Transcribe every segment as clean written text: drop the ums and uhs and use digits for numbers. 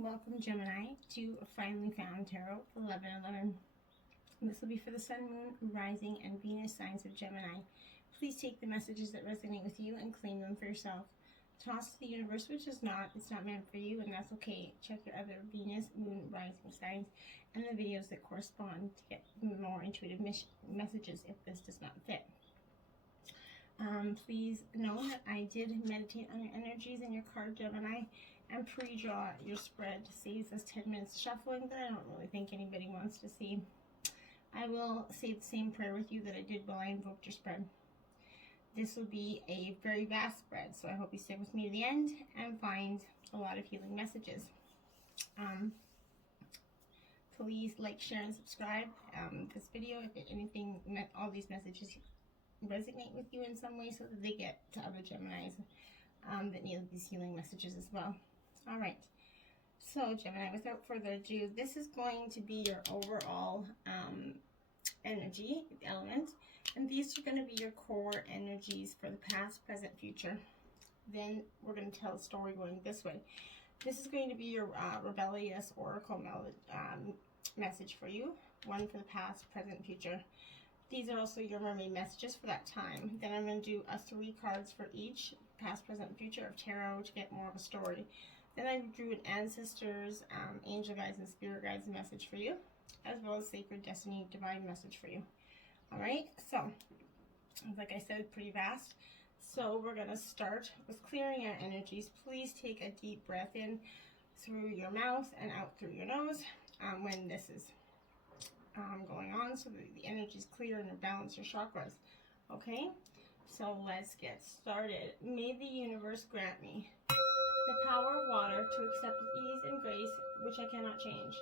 Welcome, Gemini, to Finally Found Tarot 1111. This will be for the Sun, Moon, Rising, and Venus signs of Gemini. Please take the messages that resonate with you and claim them for yourself. Toss to the universe, which is not, it's not meant for you, and that's okay. Check your other Venus, Moon, Rising signs and the videos that correspond to get more intuitive messages if this does not fit. Please know that I did meditate on your energies in your card, Gemini, and pre-draw your spread. Saves us 10 minutes shuffling that I don't really think anybody wants to see. I will say the same prayer with you that I did while I invoked your spread. This will be a very vast spread, so I hope you stick with me to the end and find a lot of healing messages. Please like, share, and subscribe this video if anything, all these messages resonate with you in some way so that they get to other Geminis that need these healing messages as well. All right, so Gemini, without further ado, this is going to be your overall energy element, and these are going to be your core energies for the past, present, future. Then we're going to tell a story going this way. This is going to be your rebellious oracle message for you, one for the past, present, future. These are also your mermaid messages for that time. Then I'm going to do 3 cards for each past, present, future of tarot to get more of a story. Then I drew an ancestors, angel guides, and spirit guides message for you, as well as sacred destiny, divine message for you. All right, so like I said, pretty vast. So we're going to start with clearing our energies. Please take a deep breath in through your mouth and out through your nose when this is going on, so that the energy is clear and balance your chakras. Okay, so let's get started. May the universe grant me the power of water to accept with ease and grace, which I cannot change.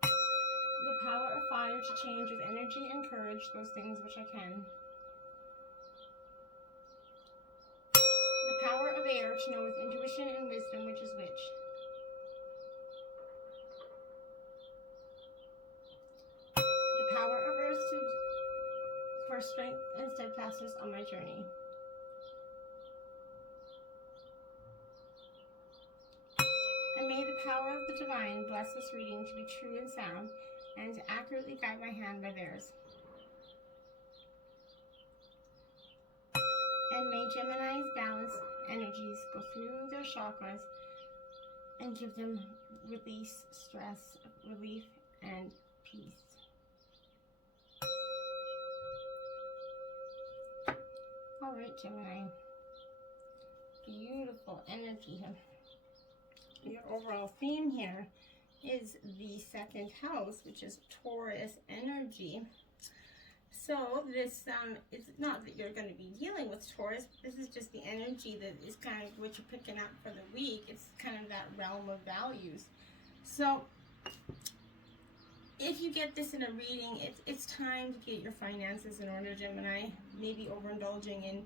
The power of fire to change with energy and courage those things which I can. The power of air to know with intuition and wisdom which is which. The power of earth for strength and steadfastness on my journey. And may the power of the divine bless this reading to be true and sound, and to accurately guide my hand by theirs. And may Gemini's balanced energies go through their chakras and give them release, stress, relief, and peace. All right, Gemini. Beautiful energy here. Your overall theme here is the 2nd house, which is Taurus energy. So this it's not that you're going to be dealing with Taurus. This is just the energy that is kind of what you're picking up for the week. It's kind of that realm of values. So if you get this in a reading, it's time to get your finances in order, Gemini. Maybe overindulging in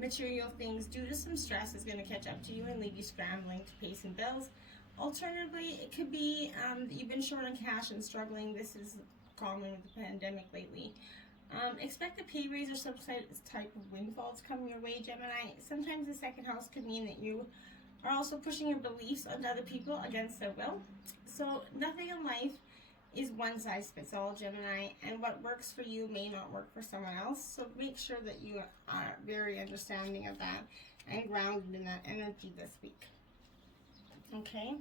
material things due to some stress is going to catch up to you and leave you scrambling to pay some bills. Alternatively, it could be that you've been short on cash and struggling. This is common with the pandemic lately. Expect a pay raise or some type of windfalls coming your way, Gemini. Sometimes the 2nd house could mean that you are also pushing your beliefs onto other people against their will. So nothing in life is one size fits all, Gemini, and what works for you may not work for someone else. So make sure that you are very understanding of that and grounded in that energy this week. Okay,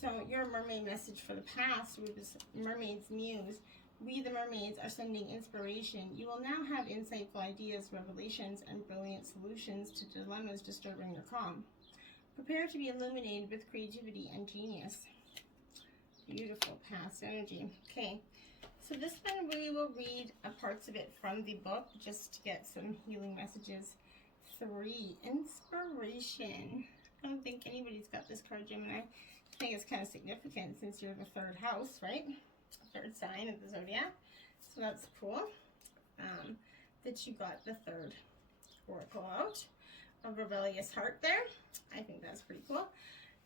so your mermaid message for the past with this Mermaid's Muse. We, the mermaids, are sending inspiration. You will now have insightful ideas, revelations, and brilliant solutions to dilemmas disturbing your calm. Prepare to be illuminated with creativity and genius. Beautiful past energy. Okay, so this one we will read parts of it from the book just to get some healing messages. 3, inspiration. I don't think anybody's got this card, Gemini. I think it's kind of significant since you're the 3rd house, right? 3rd sign of the zodiac. So that's cool that you got the 3rd oracle out. A rebellious heart there. I think that's pretty cool.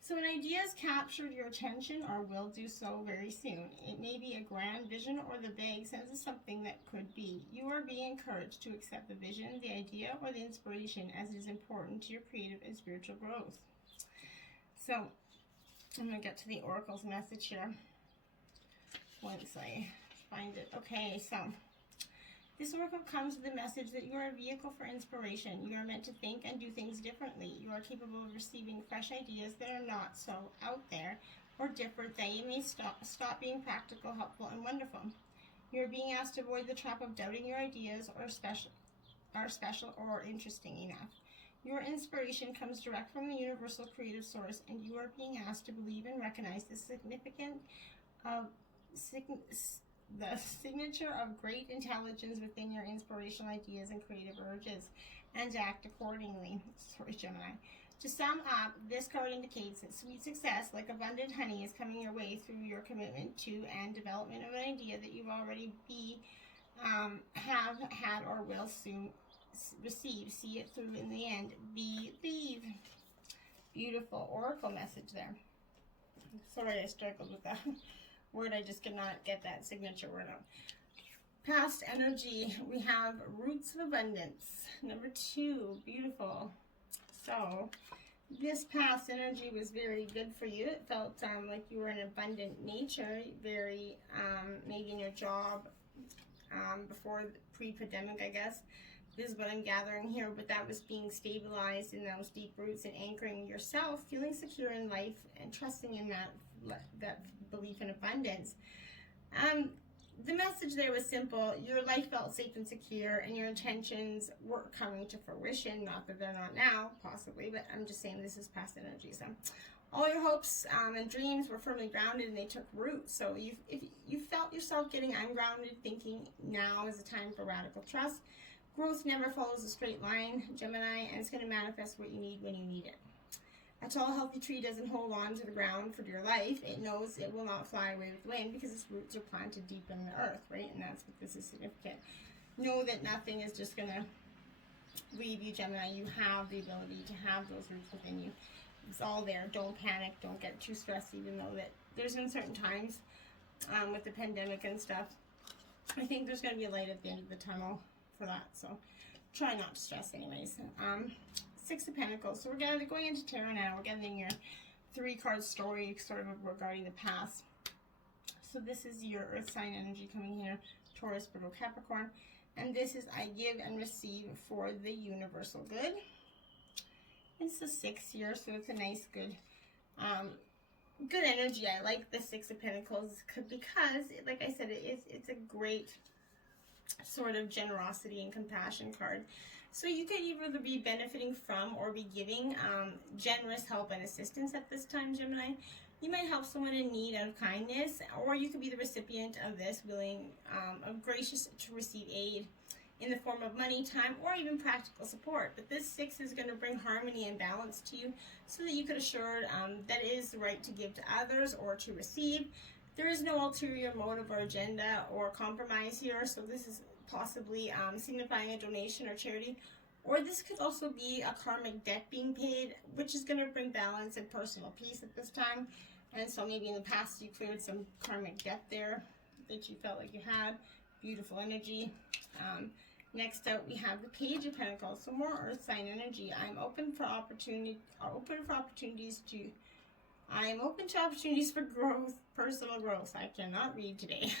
So an idea has captured your attention or will do so very soon. It may be a grand vision or the vague sense of something that could be. You are being encouraged to accept the vision, the idea, or the inspiration as it is important to your creative and spiritual growth. So I'm going to get to the Oracle's message here once I find it. Okay, so this oracle comes with the message that you are a vehicle for inspiration. You are meant to think and do things differently. You are capable of receiving fresh ideas that are not so out there or different that you may stop being practical, helpful, and wonderful. You are being asked to avoid the trap of doubting your ideas are special or interesting enough. Your inspiration comes direct from the universal creative source, and you are being asked to believe and recognize the signature of great intelligence within your inspirational ideas and creative urges, and to act accordingly. Sorry, Gemini. To sum up, this card indicates that sweet success, like abundant honey, is coming your way through your commitment to and development of an idea that you've already have had or will soon receive. See it through in the end. Believe. Beautiful oracle message there. Sorry, I struggled with that word. I just could not get that signature word out. Past energy, we have roots of abundance. Number 2, beautiful. So this past energy was very good for you. It felt like you were in abundant nature, very maybe in your job before pre-pandemic, I guess. This is what I'm gathering here, but that was being stabilized in those deep roots and anchoring yourself, feeling secure in life and trusting in that belief in abundance. The message there was simple. Your life felt safe and secure, and your intentions were coming to fruition. Not that they're not now, possibly, but I'm just saying this is past energy. So all your hopes and dreams were firmly grounded, and they took root. So if you felt yourself getting ungrounded, thinking now is the time for radical trust. Growth never follows a straight line, Gemini, and it's going to manifest what you need when you need it. A tall, healthy tree doesn't hold on to the ground for dear life. It knows it will not fly away with the wind because its roots are planted deep in the earth, right? And that's what this is significant. Know that nothing is just going to leave you, Gemini. You have the ability to have those roots within you. It's all there. Don't panic. Don't get too stressed, even though that there's been certain times with the pandemic and stuff. I think there's going to be a light at the end of the tunnel for that. So try not to stress anyways. 6 of Pentacles. So we're going into tarot now. We're getting your 3-card story sort of regarding the past. So this is your earth sign energy coming here. Taurus, Virgo, Capricorn. And this is I give and receive for the universal good. It's the 6th here, so it's a nice, good energy. I like the 6 of Pentacles because, like I said, it's a great sort of generosity and compassion card. So you could either be benefiting from or be giving generous help and assistance at this time, Gemini. You might help someone in need out of kindness, or you could be the recipient of this, willing, gracious to receive aid in the form of money, time, or even practical support. But this 6 is going to bring harmony and balance to you so that you could assure that it is the right to give to others or to receive. There is no ulterior motive or agenda or compromise here, so this is possibly signifying a donation or charity, or this could also be a karmic debt being paid, which is going to bring balance and personal peace at this time. And so maybe in the past you cleared some karmic debt there that you felt like you had. Beautiful energy. Next up, we have the Page of Pentacles. So more earth sign energy. I am open to opportunities for growth, personal growth. I cannot read today.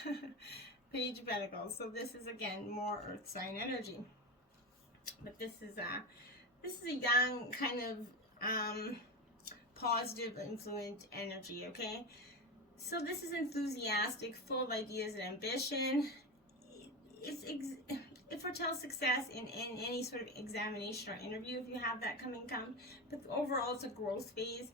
Page of Pentacles. So this is again more earth sign energy. But this is a young kind of positive, influent energy, okay? So this is enthusiastic, full of ideas and ambition. It foretells success in any sort of examination or interview if you have that coming. But overall, it's a growth phase.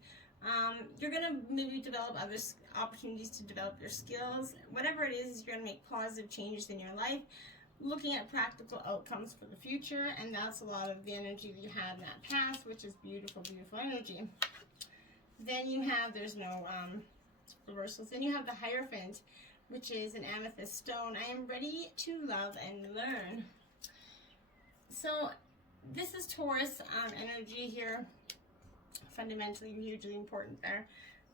You're going to maybe develop other opportunities to develop your skills. Whatever it is, you're going to make positive changes in your life, looking at practical outcomes for the future, and that's a lot of the energy that you had in that past, which is beautiful, beautiful energy. Then you have, there's no reversals, then you have the Hierophant, which is an amethyst stone. I am ready to love and learn. So this is Taurus energy here. Fundamentally hugely important there.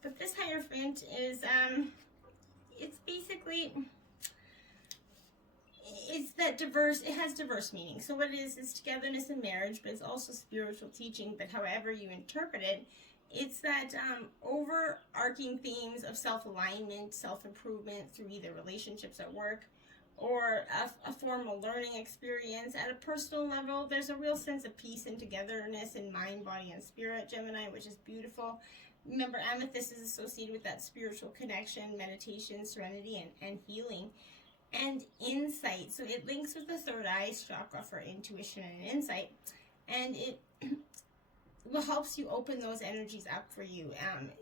But this Hierophant is, it's basically, it's that diverse, it has diverse meaning. So what it is togetherness and marriage, but it's also spiritual teaching, but however you interpret it, It's that overarching themes of self-alignment, self-improvement through either relationships at work or a formal learning experience. At a personal level, there's a real sense of peace and togetherness in mind, body, and spirit, Gemini, which is beautiful. Remember, amethyst is associated with that spiritual connection, meditation, serenity, and healing, and insight. So it links with the third eye chakra for intuition and insight, and it helps you open those energies up for you.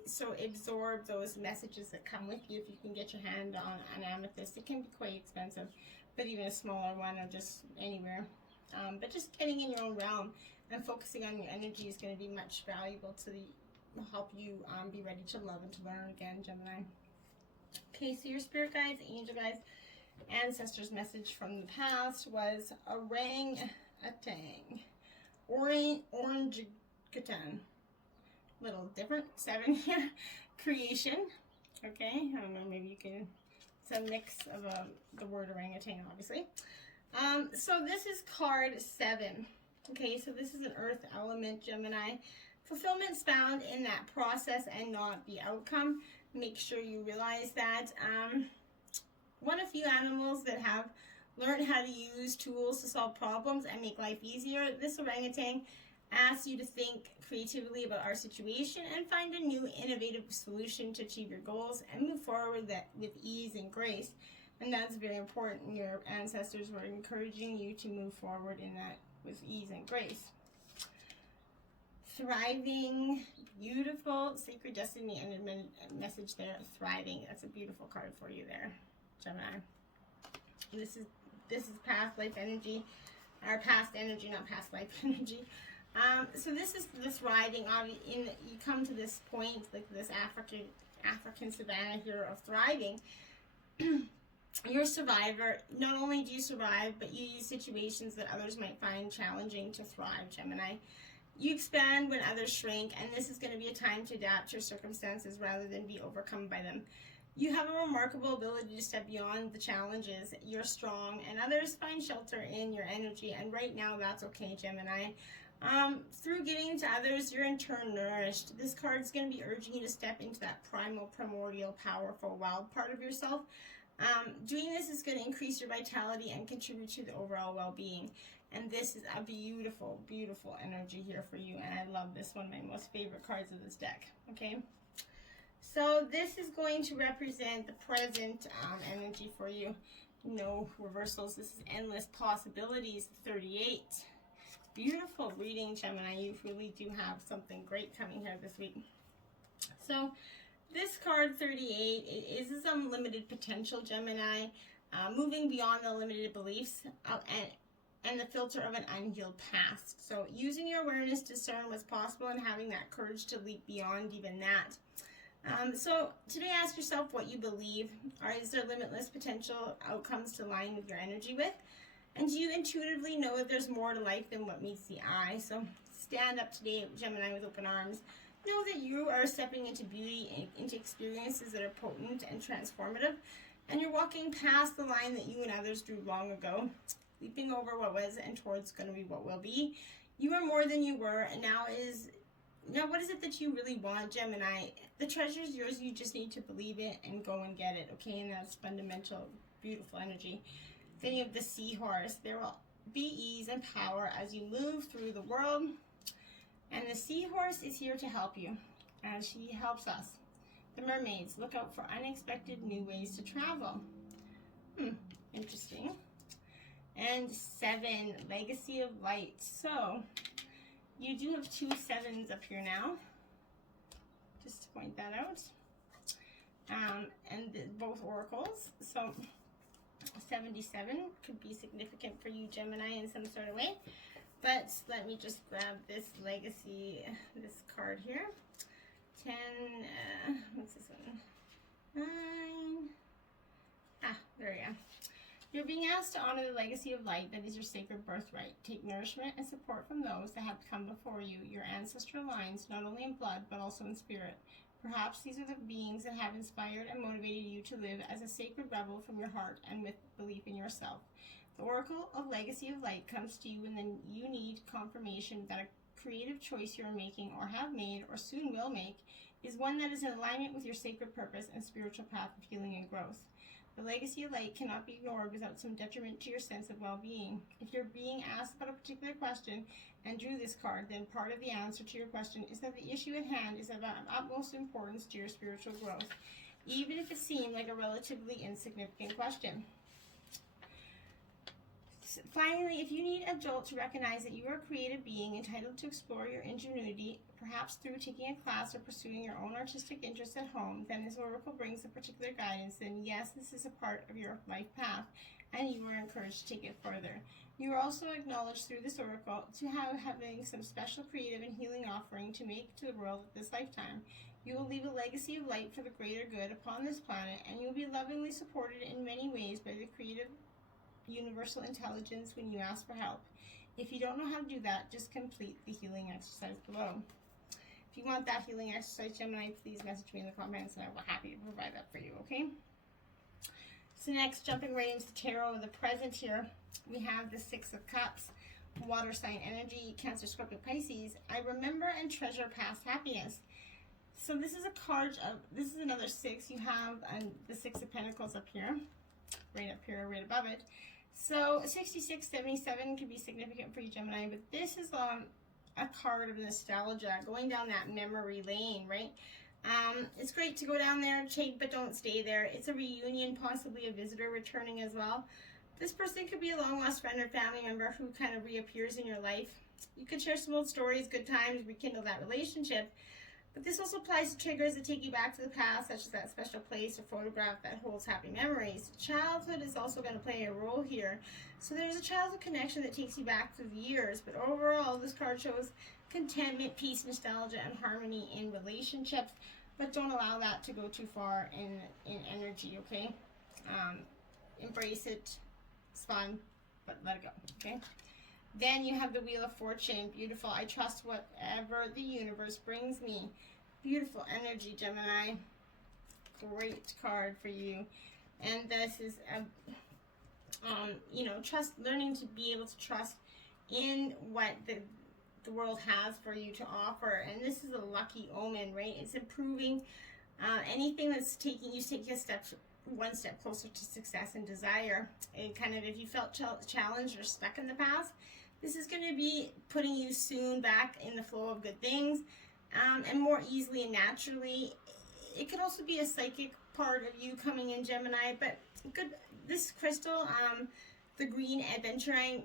So absorb those messages that come with you. If you can get your hand on an amethyst, it can be quite expensive, but even a smaller one or just anywhere. But just getting in your own realm and focusing on your energy is going to be much valuable to help you be ready to love and to learn again, Gemini. Okay, so your spirit guides, angel guides, ancestors' message from the past was orangutan, orange. Little different, 7 here, creation. Okay, I don't know, maybe you can, it's a mix of the word orangutan, obviously. So this is card 7. Okay, so this is an earth element, Gemini. Fulfillment's found in that process and not the outcome. Make sure you realize that. One of few animals that have learned how to use tools to solve problems and make life easier. This orangutan asks you to think creatively about our situation and find a new innovative solution to achieve your goals and move forward with ease and grace. And that's very important. Your ancestors were encouraging you to move forward in that with ease and grace. Thriving, beautiful, sacred destiny, and a message there, thriving. That's a beautiful card for you there, Gemini. This is past life energy, or past energy, not past life energy. So this is the thriving. You come to this point, like this African savannah here of thriving. You're a survivor. Not only do you survive, but you use situations that others might find challenging to thrive, Gemini. You expand when others shrink, and this is going to be a time to adapt to your circumstances rather than be overcome by them. You have a remarkable ability to step beyond the challenges. You're strong, and others find shelter in your energy, and right now that's okay, Gemini. Through giving to others, you're in turn nourished. This card's going to be urging you to step into that primal, primordial, powerful, wild part of yourself. Doing this is going to increase your vitality and contribute to the overall well-being. And this is a beautiful, beautiful energy here for you. And I love this one, my most favorite cards of this deck. Okay. So this is going to represent the present energy for you. No reversals. This is endless possibilities. 38. Beautiful reading, Gemini. You really do have something great coming here this week. So this card 38, it is unlimited potential, Gemini. Moving beyond the limited beliefs and the filter of an unhealed past. So using your awareness to discern what's possible and having that courage to leap beyond even that. So today ask yourself what you believe. Is there limitless potential outcomes to align with your energy with? And do you intuitively know that there's more to life than what meets the eye? So stand up today, Gemini, with open arms. Know that you are stepping into beauty, into experiences that are potent and transformative. And you're walking past the line that you and others drew long ago, leaping over what was and towards going to be what will be. You are more than you were, and now what is it that you really want, Gemini? The treasure is yours. You just need to believe it and go and get it, okay? And that's fundamental, beautiful energy. Then you have the seahorse. There will be ease and power as you move through the world. And the seahorse is here to help you, and she helps us. The mermaids, look out for unexpected new ways to travel. Interesting. And 7, legacy of light. So you do have 2 7s up here now, just to point that out. And both oracles. So 77 could be significant for you, Gemini, in some sort of way. But let me just grab this legacy, this card here. 10, what's this one? 9. There we go. You're being asked to honor the legacy of light that is your sacred birthright. Take nourishment and support from those that have come before you, your ancestral lines, not only in blood, but also in spirit. Perhaps these are the beings that have inspired and motivated you to live as a sacred rebel from your heart and with belief in yourself. The Oracle of Legacy of Light comes to you when you need confirmation that a creative choice you are making or have made or soon will make is one that is in alignment with your sacred purpose and spiritual path of healing and growth. The legacy of light cannot be ignored without some detriment to your sense of well-being. If you're being asked about a particular question and drew this card, then part of the answer to your question is that the issue at hand is of utmost importance to your spiritual growth, even if it seemed like a relatively insignificant question. Finally, if you need a jolt to recognize that you are a creative being entitled to explore your ingenuity, perhaps through taking a class or pursuing your own artistic interests at home, then this oracle brings a particular guidance, then yes, this is a part of your life path, and you are encouraged to take it further. You are also acknowledged through this oracle to having some special creative and healing offering to make to the world this lifetime. You will leave a legacy of light for the greater good upon this planet, and you will be lovingly supported in many ways by the creative universal intelligence when you ask for help. If you don't know how to do that, just complete the healing exercise below. If you want that healing exercise, Gemini, please message me in the comments and I will be happy to provide that for you, okay? So next, jumping right into the tarot of the present here, we have the Six of Cups, water sign energy, Cancer, Scorpio, Pisces. I remember and treasure past happiness. So this is a card of, this is another six. You have the Six of Pentacles up here, right above it. So 6677 could be significant for you, Gemini, but this is a card of nostalgia, going down that memory lane, right? It's great to go down there, but don't stay there. It's a reunion, possibly a visitor returning as well. This person could be a long-lost friend or family member who kind of reappears in your life. You could share some old stories, good times, rekindle that relationship. But this also applies to triggers that take you back to the past, such as that special place or photograph that holds happy memories. Childhood is also going to play a role here. So there's a childhood connection that takes you back through the years. But overall, this card shows contentment, peace, nostalgia, and harmony in relationships. But don't allow that to go too far in energy, okay? Embrace it. It's fun, but let it go, okay? Then you have the Wheel of Fortune. Beautiful. I trust whatever the universe brings me. Beautiful energy, Gemini. Great card for you. And this is, learning to be able to trust in what the world has for you to offer. And this is a lucky omen, right? It's improving anything that's taking you to take one step closer to success and desire. And kind of, if you felt challenged or stuck in the past, this is going to be putting you soon back in the flow of good things, and more easily and naturally. It could also be a psychic part of you coming in, Gemini, but good. This crystal, the green adventurine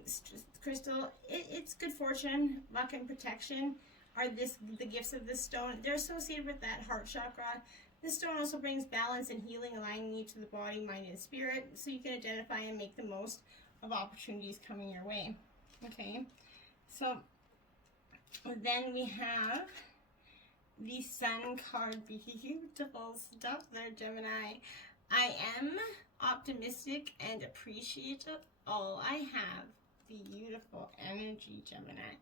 crystal, it's good fortune, luck, and protection are the gifts of this stone. They're associated with that heart chakra. This stone also brings balance and healing, aligning you to the body, mind, and spirit, so you can identify and make the most of opportunities coming your way. Okay, so then we have the Sun card. Beautiful stuff there, Gemini. I am optimistic and appreciate all I have. Beautiful energy, Gemini.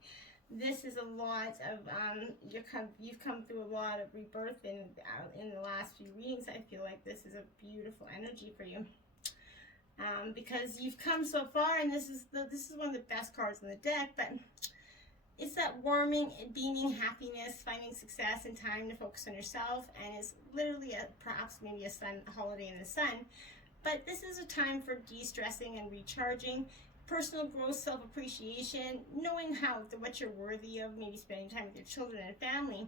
This is a lot of, you've come through a lot of rebirth in the last few readings. I feel like this is a beautiful energy for you. Because you've come so far, and this is one of the best cards in the deck, but it's that warming, beaming happiness, finding success and time to focus on yourself, and it's literally perhaps maybe a holiday in the sun, but this is a time for de-stressing and recharging, personal growth, self-appreciation, knowing what you're worthy of, maybe spending time with your children and family.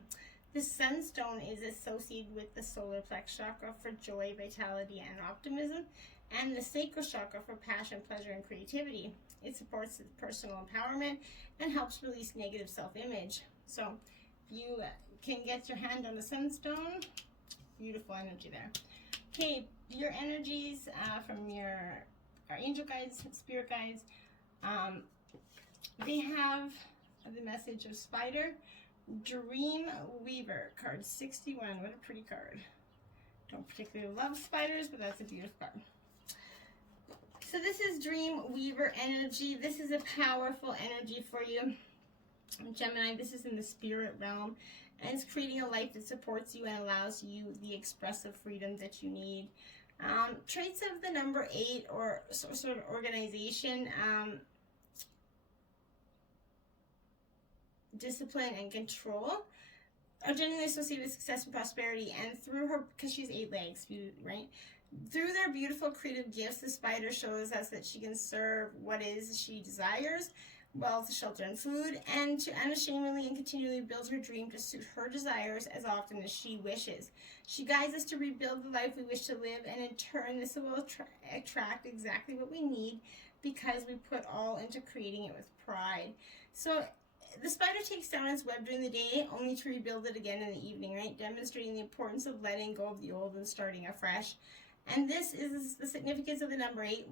This sunstone is associated with the solar plex chakra for joy, vitality, and optimism, and the sacral chakra for passion, pleasure, and creativity. It supports personal empowerment and helps release negative self-image. So you can get your hand on the sunstone. Beautiful energy there. Okay, your energies from our angel guides, spirit guides. They have the message of Spider, Dream Weaver, card 61. What a pretty card. Don't particularly love spiders, but that's a beautiful card. So this is Dream Weaver energy. This is a powerful energy for you, Gemini. This is in the spirit realm, and it's creating a life that supports you and allows you the expressive freedom that you need. Traits of the number 8 or sort of organization. discipline, and control are generally associated with success and prosperity. And through her, because she's 8 legs, right? Through their beautiful creative gifts, the spider shows us that she can serve what is she desires, wealth, shelter, and food, and to unashamedly and continually build her dream to suit her desires as often as she wishes. She guides us to rebuild the life we wish to live, and in turn, this will attract exactly what we need because we put all into creating it with pride. So the spider takes down its web during the day only to rebuild it again in the evening, right? Demonstrating the importance of letting go of the old and starting afresh. And this is the significance of the number 8,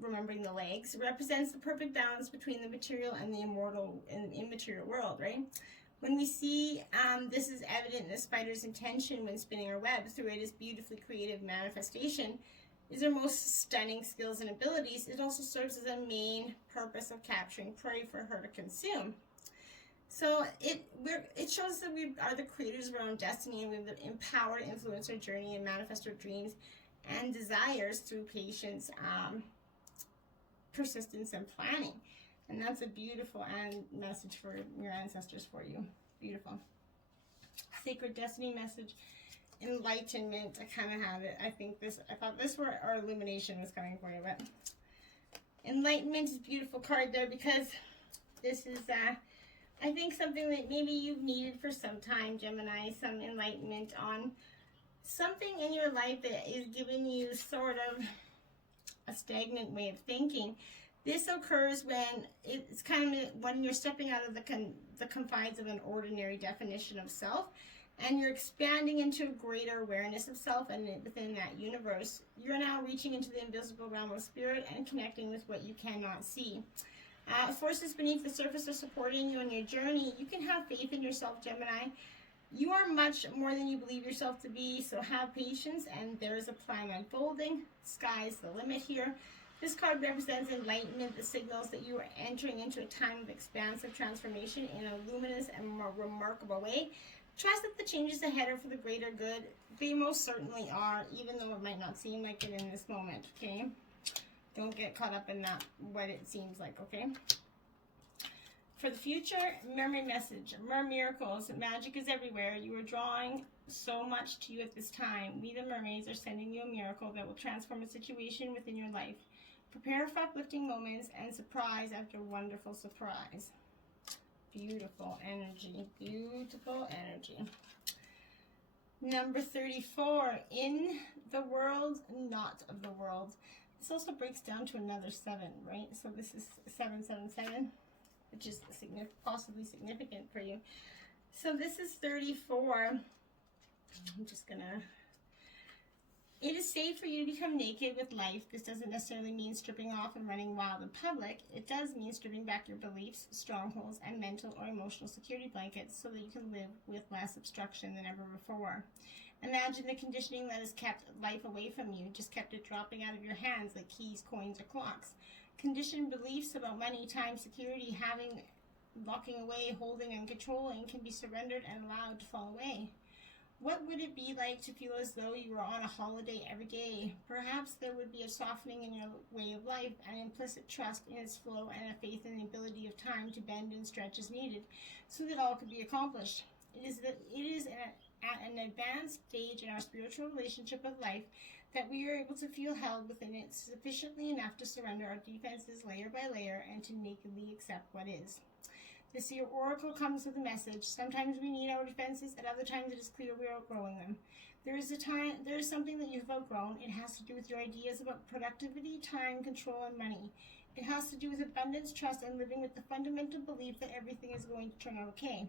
remembering the legs, represents the perfect balance between the material and the immortal and immaterial world, right? When we see this is evident in the spider's intention when spinning her web through it is beautifully creative manifestation, is her most stunning skills and abilities. It also serves as a main purpose of capturing prey for her to consume. So it shows that we are the creators of our own destiny, and we have the empower to influence our journey and manifest our dreams and desires through patience, persistence, and planning. And that's a beautiful message for your ancestors for you. Beautiful. Sacred destiny message. Enlightenment. I kind of have it. I thought this were our illumination was coming for you, but enlightenment is a beautiful card there because this is I think something that maybe you've needed for some time, Gemini, some enlightenment on something in your life that is giving you sort of a stagnant way of thinking. This occurs when it's kind of when you're stepping out of the confines of an ordinary definition of self, and you're expanding into a greater awareness of self, and within that universe, you're now reaching into the invisible realm of spirit and connecting with what you cannot see. Forces beneath the surface are supporting you on your journey. You can have faith in yourself, Gemini. You are much more than you believe yourself to be, so have patience, and there is a plan unfolding. Sky's the limit here. This card represents enlightenment, the signals that you are entering into a time of expansive transformation in a luminous and more remarkable way. Trust that the changes ahead are for the greater good. They most certainly are, even though it might not seem like it in this moment, okay? Don't get caught up in that, what it seems like, okay? For the future, mermaid message, miracles, magic is everywhere. You are drawing so much to you at this time. We, the mermaids, are sending you a miracle that will transform a situation within your life. Prepare for uplifting moments and surprise after wonderful surprise. Beautiful energy, beautiful energy. Number 34, in the world, not of the world. This also breaks down to another 7, right? So this is 777. Which is possibly significant for you. So this is 34. I'm just gonna... It is safe for you to become naked with life. This doesn't necessarily mean stripping off and running wild in public. It does mean stripping back your beliefs, strongholds, and mental or emotional security blankets so that you can live with less obstruction than ever before. Imagine the conditioning that has kept life away from you, just kept it dropping out of your hands like keys, coins, or clocks. Conditioned beliefs about money, time, security, locking away, holding, and controlling can be surrendered and allowed to fall away. What would it be like to feel as though you were on a holiday every day? Perhaps there would be a softening in your way of life, an implicit trust in its flow, and a faith in the ability of time to bend and stretch as needed, so that all could be accomplished. It is at an advanced stage in our spiritual relationship with life that we are able to feel held within it sufficiently enough to surrender our defenses layer by layer and to nakedly accept what is. This year oracle comes with a message. Sometimes we need our defenses, at other times it is clear we are outgrowing them. There is something that you've outgrown. It has to do with your ideas about productivity, time, control, and money. It has to do with abundance, trust, and living with the fundamental belief that everything is going to turn out okay.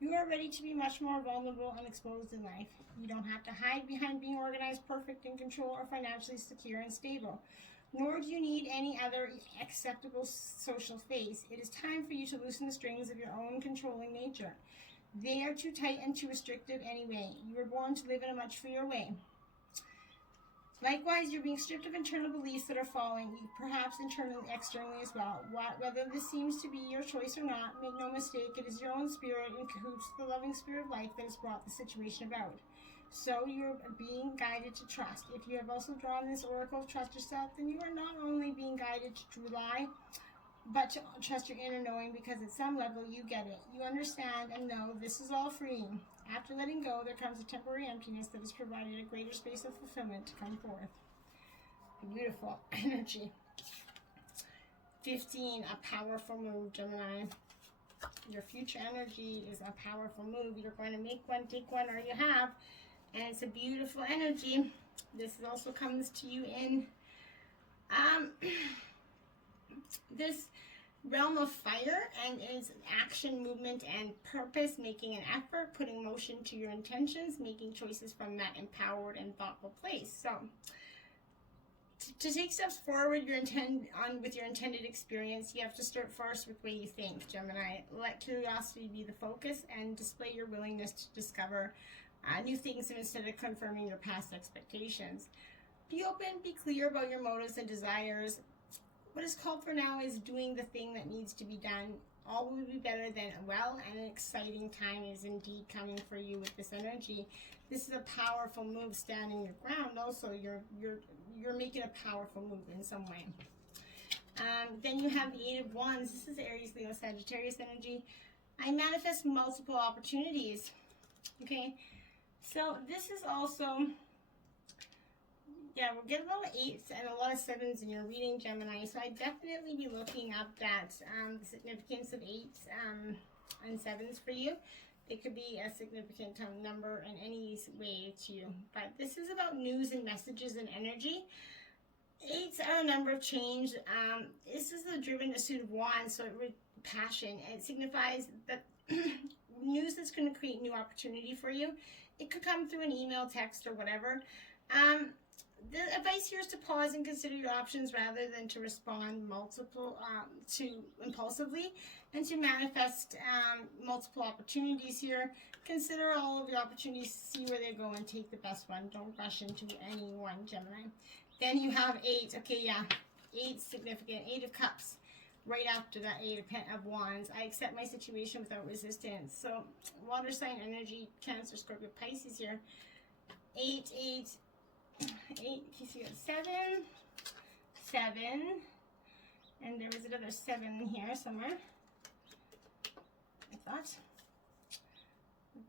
You are ready to be much more vulnerable and exposed in life. You don't have to hide behind being organized, perfect, in control, or financially secure and stable. Nor do you need any other acceptable social face. It is time for you to loosen the strings of your own controlling nature. They are too tight and too restrictive anyway. You were born to live in a much freer way. Likewise, you're being stripped of internal beliefs that are falling, perhaps internally, externally as well. Whether this seems to be your choice or not, make no mistake, it is your own spirit in cahoots with the loving spirit of life that has brought the situation about. So you're being guided to trust. If you have also drawn this oracle of trust yourself, then you are not only being guided to rely but to trust your inner knowing, because at some level you get it. You understand and know this is all freeing. After letting go, there comes a temporary emptiness that has provided a greater space of fulfillment to come forth. A beautiful energy. 15, a powerful move, Gemini. Your future energy is a powerful move. You're going to make one, take one, or you have. And it's a beautiful energy. This also comes to you in this realm of fire, and is action, movement, and purpose, making an effort, putting motion to your intentions, making choices from that empowered and thoughtful place. So to take steps forward with your intended experience, you have to start first with the way you think, Gemini. Let curiosity be the focus and display your willingness to discover new things instead of confirming your past expectations. Be open, be clear about your motives and desires. What is called for now is doing the thing that needs to be done. All will be better than well, and an exciting time is indeed coming for you with this energy. This is a powerful move, standing your ground. Also, you're making a powerful move in some way. Then you have the Eight of Wands. This is Aries, Leo, Sagittarius energy. I manifest multiple opportunities. Okay, so this is also, yeah, we'll get a lot of 8s and a lot of 7s in your reading, Gemini. So I'd definitely be looking up that the significance of 8s and 7s for you. It could be a significant number in any way to you. But this is about news and messages and energy. 8s are a number of change. This is the driven suit of wands, so passion. It signifies that news that's going to create new opportunity for you. It could come through an email, text, or whatever. The advice here is to pause and consider your options rather than to respond impulsively, and to manifest multiple opportunities here. Consider all of your opportunities, see where they go, and take the best one. Don't rush into any one, Gemini. Then you have 8. Okay, yeah, 8 significant. 8 of Cups. Right after that 8 of Wands. I accept my situation without resistance. So water sign energy, Cancer, Scorpio, Pisces here. 8, 8. 8, you see it, 7, 7, and there was another 7 here somewhere, I thought.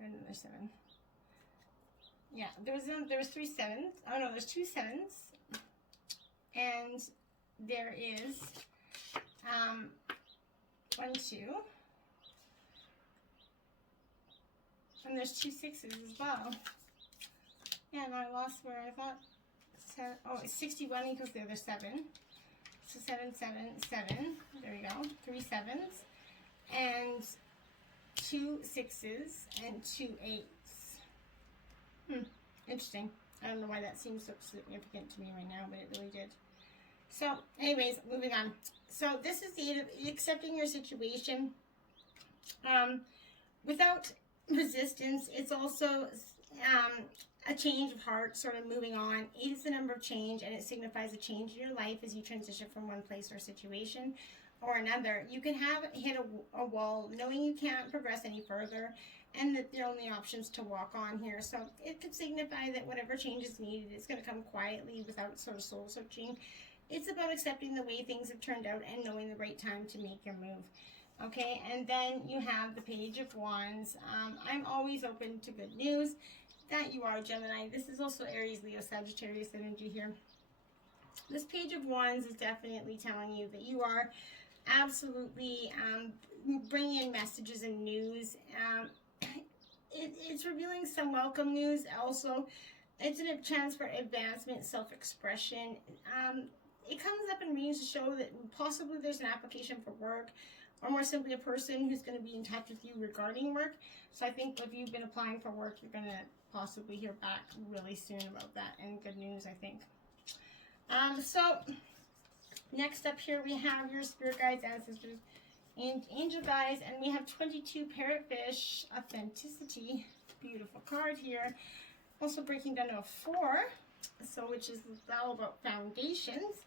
Another 7. Yeah, there was 3 7s. Oh no, there's 2 7s, and there is 1, 2, and there's 2 6s as well. Yeah, and I lost where I thought. Oh, it's 61 equals the other 7. So 7, 7, 7. There we go. 3 7s. And 2 6s and 2 8s. Interesting. I don't know why that seems so significant to me right now, but it really did. So, anyways, moving on. So this is the 8 of accepting your situation without resistance. It's also a change of heart, sort of moving on. 8 is the number of change, and it signifies a change in your life as you transition from one place or situation or another. You can have hit a wall knowing you can't progress any further, and that there are only options to walk on here. So it could signify that whatever change is needed is going to come quietly without sort of soul searching. It's about accepting the way things have turned out and knowing the right time to make your move. Okay, and then you have the Page of Wands. I'm always open to good news. That you are, Gemini. This is also Aries, Leo, Sagittarius energy here. This Page of Wands is definitely telling you that you are absolutely bringing in messages and news. It's revealing some welcome news. Also, it's a chance for advancement, self-expression. It comes up in readings to show that possibly there's an application for work, or more simply a person who's going to be in touch with you regarding work. So I think if you've been applying for work, you're going to possibly hear back really soon about that, and good news, I think. So next up here we have your spirit guides, ancestors, and angel guides, and we have 22 parrotfish authenticity. Beautiful card here. Also breaking down to a 4, so which is all about foundations.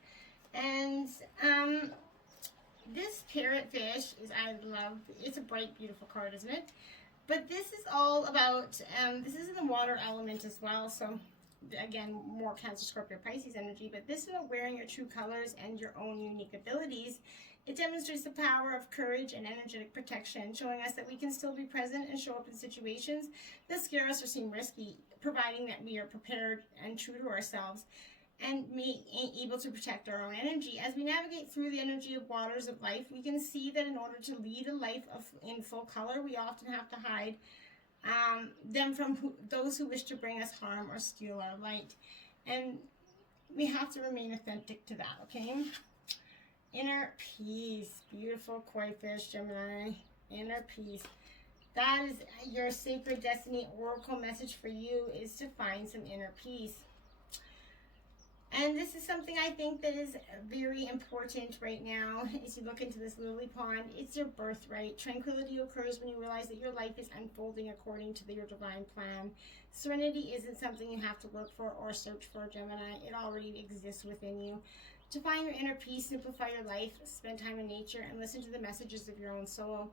And this parrotfish is, I love, it's a bright, beautiful card, isn't it? But this is all about, this is in the water element as well. So again, more Cancer, Scorpio, Pisces energy. But this is about wearing your true colors and your own unique abilities It demonstrates the power of courage and energetic protection, showing us that we can still be present and show up in situations that scare us or seem risky, providing that we are prepared and true to ourselves and able to protect our own energy. As we navigate through the energy of waters of life, we can see that in order to lead a life in full color, we often have to hide them from those who wish to bring us harm or steal our light. And we have to remain authentic to that, okay? Inner peace. Beautiful koi fish, Gemini. Inner peace. That is your sacred destiny oracle message for you, is to find some inner peace. And this is something I think that is very important right now as you look into this lily pond. It's your birthright. Tranquility occurs when you realize that your life is unfolding according to your divine plan. Serenity isn't something you have to look for or search for, Gemini. It already exists within you. To find your inner peace, simplify your life, spend time in nature, and listen to the messages of your own soul.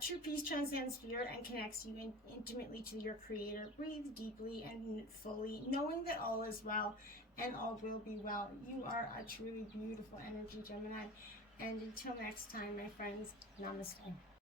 True peace transcends fear and connects you intimately to your creator. Breathe deeply and fully, knowing that all is well and all will be well. You are a truly beautiful energy, Gemini. And until next time, my friends, namaste.